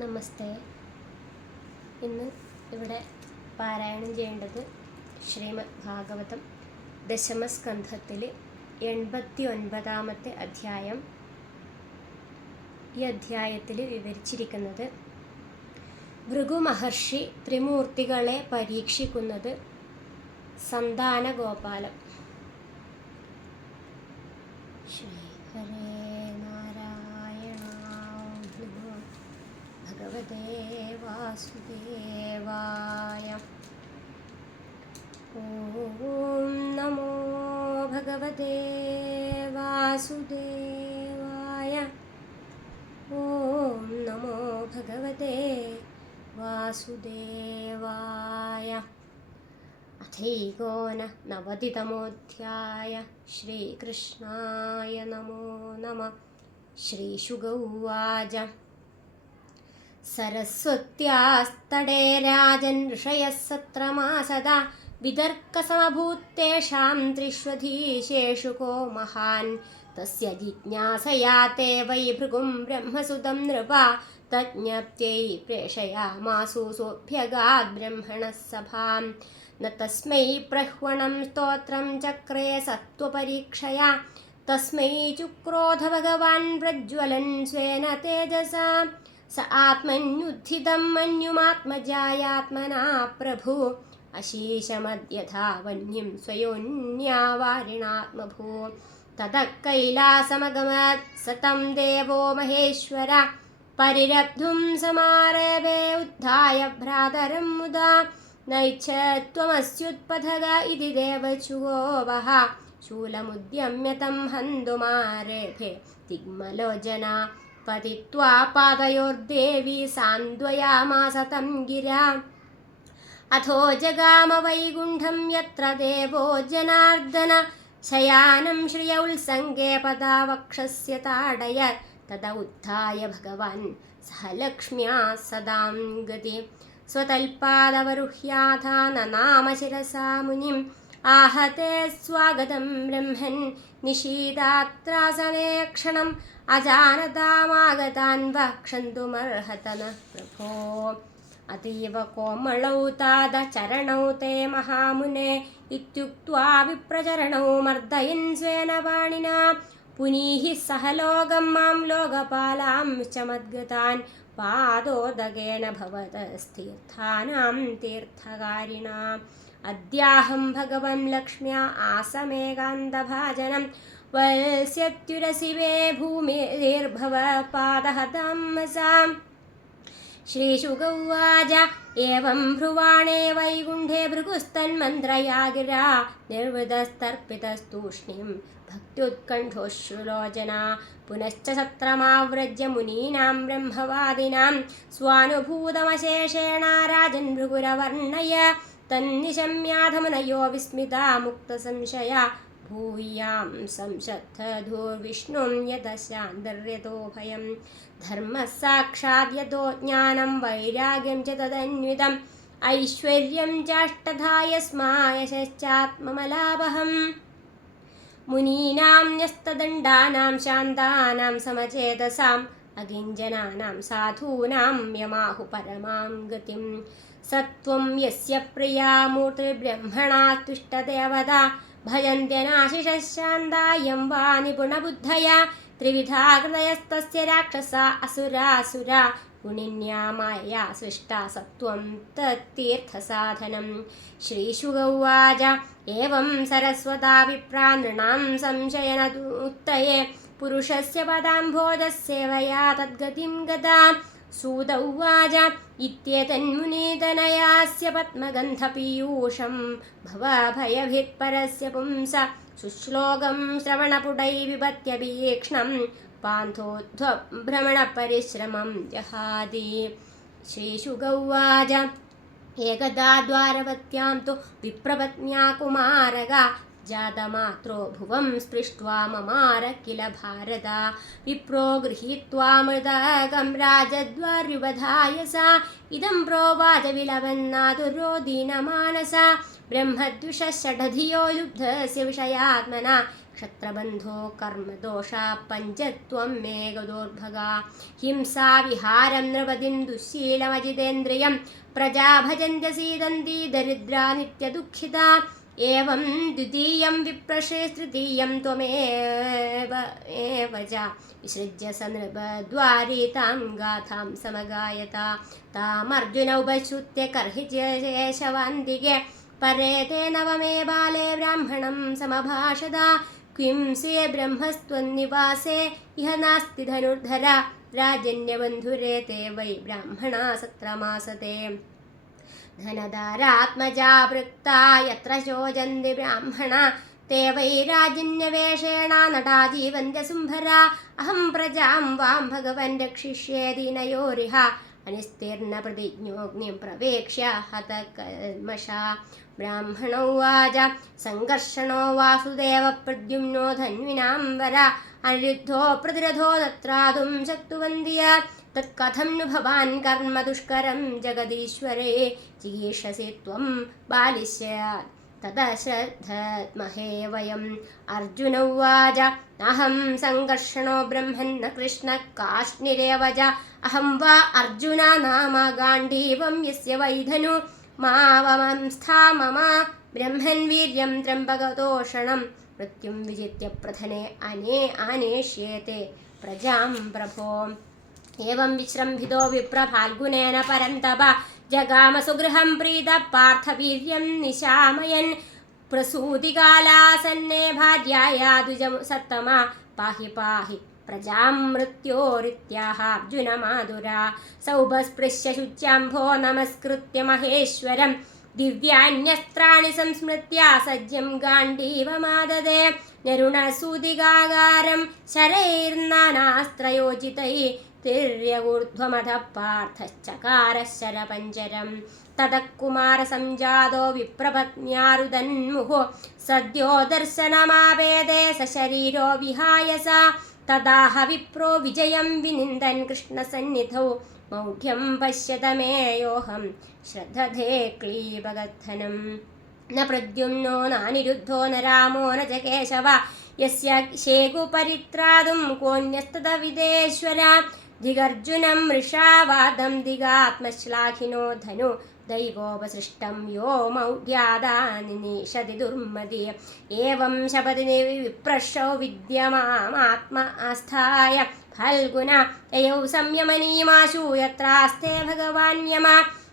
നമസ്തേ. ഇന്ന് ഇവിടെ പാരായണം ചെയ്യേണ്ടത് ശ്രീമദ് ഭാഗവതം ദശമസ്കന്ധത്തിൽ 89-ാമത്തെ അധ്യായം. ഈ അധ്യായത്തിൽ വിവരിച്ചിരിക്കുന്നത് ഭൃഗു മഹർഷി ത്രിമൂർത്തികളെ പരീക്ഷിക്കുന്നത് സന്താനഗോപാലം. ശ്രീഹരേ ഭഗവതേ വാസുദേവായ. ഓം നമോ ഭഗവതേ വാസുദേവായ. ഓം നമോ ഭഗവതേ വാസുദേവായ. അഥൈകോനവതിതമോऽധ്യായ. ശ്രീകൃഷ്ണായ നമോ നമഃ. ശ്രീശുക ഉവാച. സരസ്വത്യാസ്തടേ രാജൻ ഋഷയഃ സത്രമാസദാ വിതർക്കസമഭൂത്തേഷാം ത്രിഷ്വധീശേഷു കോ മഹാൻ. തസ്യ ജിജ്ഞാസയാ തേ വൈ ഭൃഗും ബ്രഹ്മസുതം നൃപാ തജ്ഞപ്ത്यै പ്രേഷയാമാസു സോऽഭ്യഗാദ് ബ്രഹ്മണഃ സഭാം. ന തസ്മൈ പ്രഹ്വണം സ്തോത്രം ചക്രേ സത്വപരീക്ഷയാ. തസ്മൈ ചുക്രോധ ഭഗവാൻ പ്രജ്വലൻ സ്വേന തേജസാ. സ ആത്മന്യുദ്ധിതം മന്യുമാത്മജായാത്മനാ പ്രഭു. അശീശമദ്യഥാ വന്യം സ്വയോന്യാവാരിണാത്മഭൂ. തതഃ കൈലാസമഗമത് സതം ദേവോ മഹേശ്വര. പരിരബ്ധും സമാരഭേ ഉദ്ധായ ഭ്രാതരം മുദാ. നൈച്ഛത്വമസ്യുത്പഥഗ ഇതി ദേവചുഗോ വഹ. ശൂലമുദ്യമ്യ തം ഹന്തുമാരഭേ ദിഗ്മലോചന. പതിത്വാ പാദയോർദേവി സാന്ത്വയാമാസ തം ഗിരാ. അഥോ ജഗാമ വൈകുണ്ഠം യത്ര ദേവോ ജനാർദ്ദന. ശയാനം ശ്രിയ ഉത്സംഗേ പദാവക്ഷസ്യ താടയത്. തദ ഉത്ഥായ ഭഗവാൻ സഹ ലക്ഷ്മ്യാ സദാം ഗതി. സ്വതൽപാദവരുഹ്യാഥ നനാമ ശിരസാ മുനിം. ആഹതേ സ്വാഗതം ബ്രഹ്മൻ നിശീതാത്രാസനേ ക്ഷണം. അജാനതാമാഗതാൻ വക്ഷന്തുമർഹത നഃ പ്രഭോ. അതീവ കോമളൗ താദ ചരണൗ തേ മഹാമുനെ. ഇത്യുക്ത്വാ വിപ്രചരണൗ മർദ്ദയൻ സ്വേന പാണിനാ. പുനീഃ സഹ ലോകം മാം ലോകപാലാംശ്ച മദ്ഗതാൻ. പാദോദകേന ഭവതസ്തീർത്ഥാനാം തീർത്ഥകാരിണാം. അദ്യാഹം ഭഗവൻ ലക്ഷ്മ്യാ ആസമേകാന്തഭാജനം. വത്സ്യത്യുരസിവേ ഭൂമിർഭവ പാദഹതംസാം. ശ്രീശുക ഉവാച. ഏവം ബ്രുവാണേ വൈകുണ്ഠേ ഭൃഗുസ്തന്മന്ത്രയാ ഗിരാ. നിർവൃതസ്തർപ്പിതസ്തൂഷ്ണീം ഭക്ത്യുത്കണ്ഠോശ്രുലോചന. പുനശ്ച സത്രമാവ്രജ്യ മുനീനാം ബ്രഹ്മവാദിനാം. സ്വാനുഭൂതമശേഷേണ രാജൻ ഭൃഗുരവർണ്ണയ. തന്നിശമ്യാധമുനയോ വിസ്മിതാ മുക്തസംശയാ. ഭൂയാം സംശദ്ധധൂർവിഷ്ണും യദശാന്തര്യതോ ഭയം. ധർമ്മഃ സാക്ഷാദ് യതോ ജ്ഞാനം വൈരാഗ്യം ച തദന്വിതം. ഐശ്വര്യം ചാഷ്ടധാ യസ്മായശ്ചാത്മമലാപഹം. മുനീനാം ന്യസ്തദണ്ഡാനാം ശാന്താനാം സമചേതസാം. അകിഞ്ചനാനാം സാധൂനാം യമാഹു പരമാം ഗതിം. സത്വം യസ്യ പ്രിയാ മൂർത്തിർബ്രഹ്മണാ തുഷ്ടദേവതാ. ഭജന്ത്യനാശിഷഃ ശാന്തായം വാ നിപുണബുദ്ധയാ. ത്രിവിധാ ഹൃദയസ്തസ്യ രാക്ഷസാ അസുരാസുരാ. ഗുണിന്യാ മായയാ സൃഷ്ടാ സത്വം തത്തീർത്ഥസാധനം. ശ്രീശുക ഉവാച. ഏവം സരസ്വതാ വിപ്രാ നൃണാം സംശയനദുത്തയേ. പുരുഷസ്യ പദാംഭോജസ്സേവയാ തദ്ഗതിം ഗതാ. സൂത ഉവാച. ഇത്യേതന്മുനീതനയാസ്യ പത്മഗന്ധപീയൂഷം ഭവഭയഭിർപരസ്യ പുംസ. ശുശ്ലോകം ശ്രവണപുടൈ വിപത്യഭീക്ഷ്ണം. പാന്ഥോധ്വഭ്രമണപരിശ്രമം ജഹാതി. ശ്രീശുക ഉവാച. ഏകദാ ദ്വാരവത്യാം തു വിപ്രപത്ന്യാ കുമാരക. ജാതമാത്രോ ഭുവം സ്പൃഷ്ട്വാ മമാര കില ഭാരത. വിപ്രോ ഗൃഹീത്വാ മൃതകം രാജദ്വാര്യുപധായ സാ. ഇദം പ്രോവാച വിലപന്നാതുരോദീനമാനസ. ബ്രഹ്മദ്വിഷ ഷഡധിയോ ലുബ്ധസ്യ വിഷയാത്മന. ക്ഷത്രബന്ധോ കർമ്മദോഷാ പഞ്ചത്വം മേഘദോർഭഗാ ഹിംസാ വിഹാരം നൃപതിം ദുശ്ശീലമജിതേന്ദ്രിയം പ്രജാ ഭജന്ത്യ സീദന്തി ദരിദ്രാ നിത്യദുഃഖിതാ ഏവം ദ്വിതീയം വിപ്രശേ തൃതീയം ത്വമേവ ച വിസൃജ്യ സ നൃപദ്വാരീ താം ഗാഥാം സമഗായത താമർജുന ഉപശ്രുത്യ കർഹിചേശവാന്തികെ പരേ തേ നവമേ ബാലേ ബ്രാഹ്മണം സമഭാഷത ക്വിംസേ ബ്രഹ്മസ്ത്വന്നിവാസേ ഇഹ നാസ്തി ധനുർധര രാജന്യബന്ധുരേ തേ വൈ ബ്രാഹ്മണാ സത്രമാസത്തെ ധനധാരാത്മജാ വൃക്താ യത്ര ശോചന്തി ബ്രാഹ്മണ തേ വൈ രാജന്യവേഷേണ നടാ ജീവന്ത്യ സുംഭരാ അഹം പ്രജാം വാം ഭഗവൻ രക്ഷിഷ്യേ ദീനയോരിഹ അനിസ്തീർണ പ്രതിജ്ഞോഗ്നിം പ്രവേക്ഷ്യ ഹതകൽമഷാ ബ്രാഹ്മണോ ഉവാച സംഘർഷണോ വാസുദേവ പ്രദ്യുമ്നോ ധന്വിനാം വര അനിരുദ്ധോ പ്രതിരഥോ തത്രാതും ശക്തുവന്തിയ തത്കഥം नु ഭവാൻ കർമ്മ ദുഷ്കരം ജഗദീശ്വരേ ചികീഷസി ത്വം ബാലിസ്യാത് തദശ്രദ്ധമഹേ വയം അർജുന ഉവാച അഹം സംഘർഷണോ ബ്രഹ്മന്ന കൃഷ്ണ കാശ്നിരേവ ച അഹം വാ അർജുന നാമ ഗാണ്ഡീവം യസ്യ വൈധനു മാവമംസ്ഥാ മമ ബ്രഹ്മൻ വീര്യം ത്രംബകതോഷണം മൃത്യും വിജിത്യ പ്രഥനെ ആനേഷ്യേത്തെ പ്രജാം പ്രഭോ ഏവം വിശ്രംഭിതോ വിപ്ര ഫാൽഗുനേന പരന്തപ ജഗാമ സുഗൃഹം പ്രീത പാർത്ഥവീര്യം നിശാമയൻ പ്രസൂതികാലാസന്നേ ഭാര്യായാദുജ സത്തമ പാഹി പാഹി പ്രജാം മൃത്യോരിത്യാഹ അർജുനമാതുരാ സൗപസ്പൃശ്യ ശുച്യാംഭോ നമസ്കൃത്യ മഹേശ്വരം ദിവ്യാന്യസ്ത്രാണി സംസ്മൃത്യ സജ്ജം ഗാണ്ഡീവമാദദേ നരുണസൂതികാകാരം ശരൈർനാനാസ്ത്രയോജിതൈ തിര്യകൂർധ്വമധ പാർത്ഥശ്ചകാര ശരപഞ്ചരം തതഃ കുമാരസഞ്ജാതോ വിപ്രപത്ന്യാരുദന്മുഹോ സദ്യോ ദർശനമാവേദേ സശരീരോ വിഹായസ തദാഹ വിപ്രോ വിജയം വിനിന്ദൻ കൃഷ്ണസന്നിധൗ മൗഢ്യം പശ്യത മേ യോഹം ശ്രദ്ധധേ ക്ലീബഗദ്ധനം ന പ്രദ്യുമ്നോ നാനിരുദ്ധോ ന രാമോ ന ച കേശവ യസ്യ ശേകുപരിത്രാതും കോന്യസ്തത വിദേശ്വര ദിഗർജുനം മൃഷാവാദം ദിഗാത്മശ്ലാഘിനോ ധനു ദൈവോപസൃഷ്ടം യോ മൗഢ്യാദാനിഷതി ദുർമതി ഏവം ശപതി വിപ്രശോ വിദ്യമാത്മ ആസ്ഥായ ഫൽഗുന യയൗ സംയമനീമാശു യത്രാസ്തേ ഭഗവാൻ യമ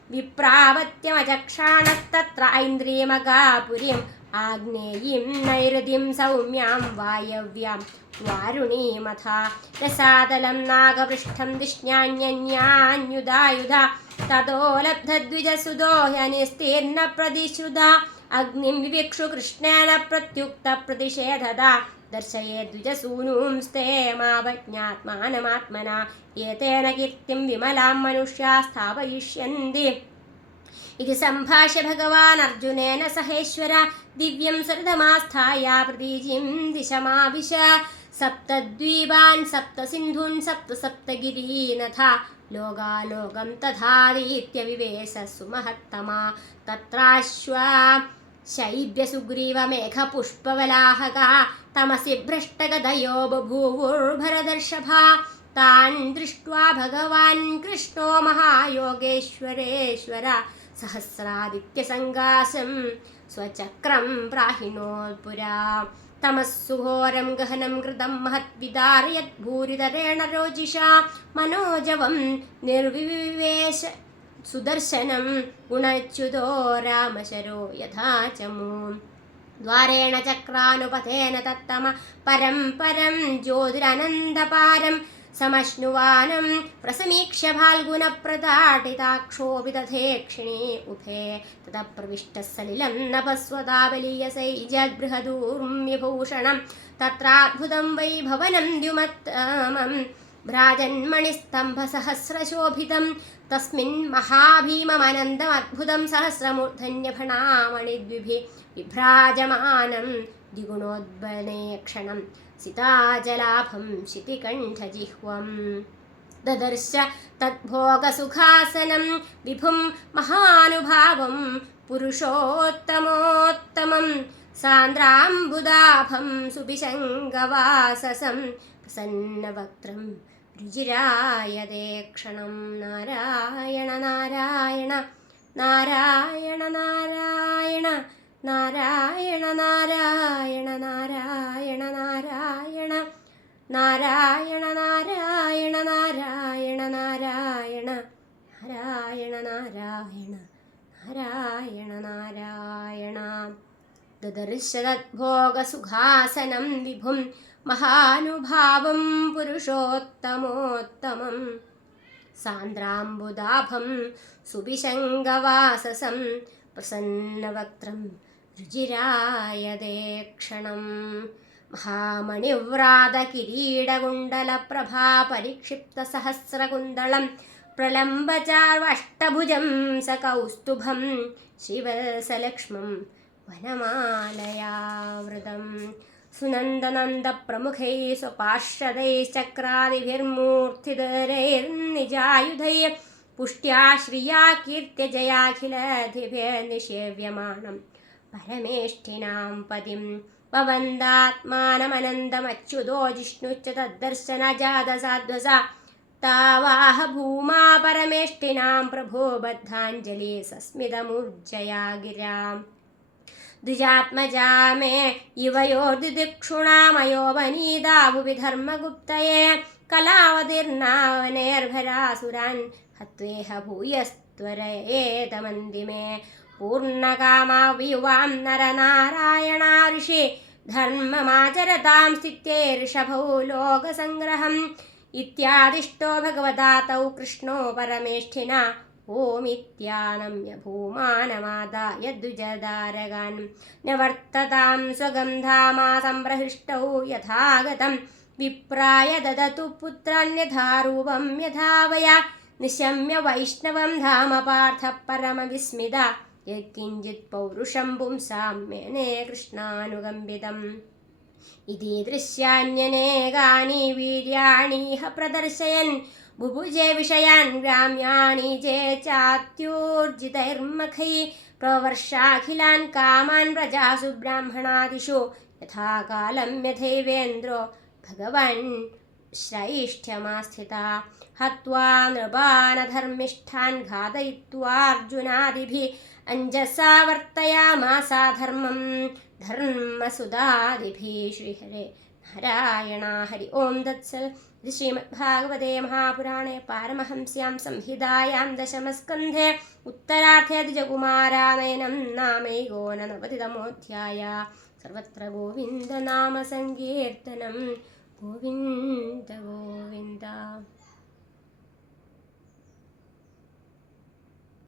വിപ്രാവത്യമചക്ഷാണസ്തത്ര ഐന്ദ്രിയമകാപുരീം ആഗ്നേയീം നൈരുതിം സൗമ്യാം വായവ്യാം വാരുണീമഥ രസാതലം നാഗപൃഷ്ഠം ദിഷ്ണ്യാന്യന്യാന്യുധായുധ തതോ ലബ്ധദ്വിജസുതോ ഹ്യനിസ്തീർണ പ്രതിശ്രുത അഗ്നിം വിവിക്ഷു കൃഷ്ണേന പ്രത്യുക്ത പ്രതിഷേധത ദർശയേ ദ്വിജസൂനൂംസ്തേ മാവജ്ഞാത്മാനമാത്മന ഏതേന കീർത്തിം വിമലാം മനുഷ്യാ സ്ഥാപയിഷ്യന്തി ഇതി സംഭാഷ്യ ഭഗവാൻ അർജുനേന സഹേശ്വര ദിവ്യം സരിതമാസ്ഥായ പ്രതീചിം ദിശമാവിശ സപ്തദ്വീപാൻ സപ്തസിന്ധൂൻ സപ്തസപ്തഗിരീനഥ ലോകാലോകം തഥാരീത്യ വിവേശ സുമഹത്തമാ തത്രാശ്വാ ശൈബ്യസുഗ്രീവമേഘപുഷ്പവലാഹക തമസി ഭ്രഷ്ടഗദയോ ബഭൂവുർഭരദർഷഭാ താൻ ദൃഷ്ട്വാ ഭഗവാൻ കൃഷ്ണോ മഹായോഗേശ്വരേശ്വര സഹസ്രാദിത്യസംകാശം സ്വചക്രം പ്രാഹിണോത്പുരാ തമസ്സുഘോരം ഗഹനം കൃതം മഹദ്വിദാരയത് ഭൂരിതരേണ രോജിഷാ മനോജവം നിർവിവേശ സുദർശനം ഗുണച്യുതോ രാമശരോ യഥാ ചമൂ ദ്വാരേണ ചക്രാനുപഥേന തത്തമ പരം പരം ജ്യോതിരനന്തപാരം സമശ്നുവാനം പ്രസമീക്ഷ്യ ഫാൽഗുനപ്രതാടിതാക്ഷോഭിതധേക്ഷിണീ ഉഭേ തതഃ പ്രവിഷ്ടः സലിലം നഭസ്വതാബലീയസൈജദ്ബൃഹദൂർമ്യഭൂഷണം തത്രാദ്ഭുതം വൈഭവനം ദ്യുമത്തമം ഭ്രാജന്മണിസ്തംഭസഹസ്രശോഭിതം തസ്മിൻ മഹാഭീമമനന്തമദ്ഭുതം സഹസ്രമൂർധന്യഫണാമണിദ്വിഭിः വിഭ്രാജമാനം ദ്വിഗുണോദ്ബലേക്ഷണം സിതാജലാഭം ശിതികണ്ഠജിഹ്വം ദദർശ തദ്ഭോഗസുഖാസനം വിഭും മഹാനുഭാവം പുരുഷോത്തമോത്തമം സാന്ദ്രാംബുദാഭം സുപിശങ്കവാസസം പ്രസന്നവക്ത്രം രുചിരായതേ ക്ഷണം. നാരായണ നാരായണ നാരായണ നാരായണ നാരായണ നാരായണ നാരായണ നാരായണ നാരായണ നാരായണ നാരായണ നാരായണ നാരായണ നാരായണ നാരായണ നാരായണ. ദദർശതദ്ഭോഗസുഖാസനം വിഭും മഹാനുഭാവം പുരുഷോത്തമോത്തമം. സാന്ദ്രാംബുദാഭം സുപിശങ്കവാസസം പ്രസന്നവക്ത്രം രുചിരായതേ ക്ഷണം. മഹാമണിവ്രാതകിരീടകുണ്ടലപ്രഭാ പരിക്ഷിപ്തസഹസ്രകുന്തളം പ്രലംബചാർവഷ്ടഭുജം സകൗസ്തുഭം ശ്രീവത്സലക്ഷ്മം വനമാലയാവൃതം. സുനന്ദനന്ദപ്രമുഖൈः സ്വപാർഷदैश्चक्रादिभिर्मूर्तिधरैर्निजायुधैः पुष्ट्या श्रिया कीर्त्य जयाखिलधिभिर्निषेव्यमानं परमेष्ठिनां पदिं भवन्दात्मानमनन्दमच्युतो जिष्णुश्च तद्दर्शनजातसाध्वसा तावाह भूमा परमेष्ठिनां प्रभो बद्धाञ्जलि सस्मितमूर्जया गिराम्. द्विजात्मजा मे इवयोर्दिदिक्षुणामयो वनीदाभुवि धर्मगुप्तये कलावतीर्णावनेर्भरासुरान् हत्वेह भूयस्त्वरयेतमन्दिमे. पूर्णकामा वियुवां नरनारायणा ऋषि धर्ममाचरतां स्थित्ये ऋषभौ लोकसङ्ग्रहम्. इत्यादिष्टो भगवता तौ कृष्णो परमेष्ठिना ओमित्यानम्य भूमानमादाय द्विजदारगान्. न्यवर्ततां स्वगं धामा सम्प्रहृष्टौ यथागतं विप्राय ददतु पुत्रान्यथा रूपं यथा वया. निशम्य वैष्णवं धाम पार्थः परमविस्मिता यत्किञ्चित् पौरुषं पुंसां मेने कृष्णानुगम्बितम्. इति दृश्यान्यनेकानि वीर्याणीह प्रदर्शयन् बुभुजे विषयान् ग्राम्याणि चे चात्योर्जितैर्मखैः प्रवर्षाखिलान् कामान् प्रजासु ब्राह्मणादिषु यथा कालं यथैवेन्द्रो भगवन् श्रैष्ठ्यमास्थिता. हत्वा नृपानधर्मिष्ठान् घातयित्वार्जुनादिभिः अञ्जसा वर्तयामासा धर्मं धर्मसुदादिभिः. श्रीहरे नारायण. हरि ओं तत्सत्. श्रीमद्भागवते महापुराणे पारमहंस्यां संहितायां दशमस्कन्धे उत्तरार्धे द्विजकुमारानयनं नामैकोननवतितमोऽध्यायः. सर्वत्र गोविन्दनामसङ्कीर्तनं गोविन्द गोविन्द.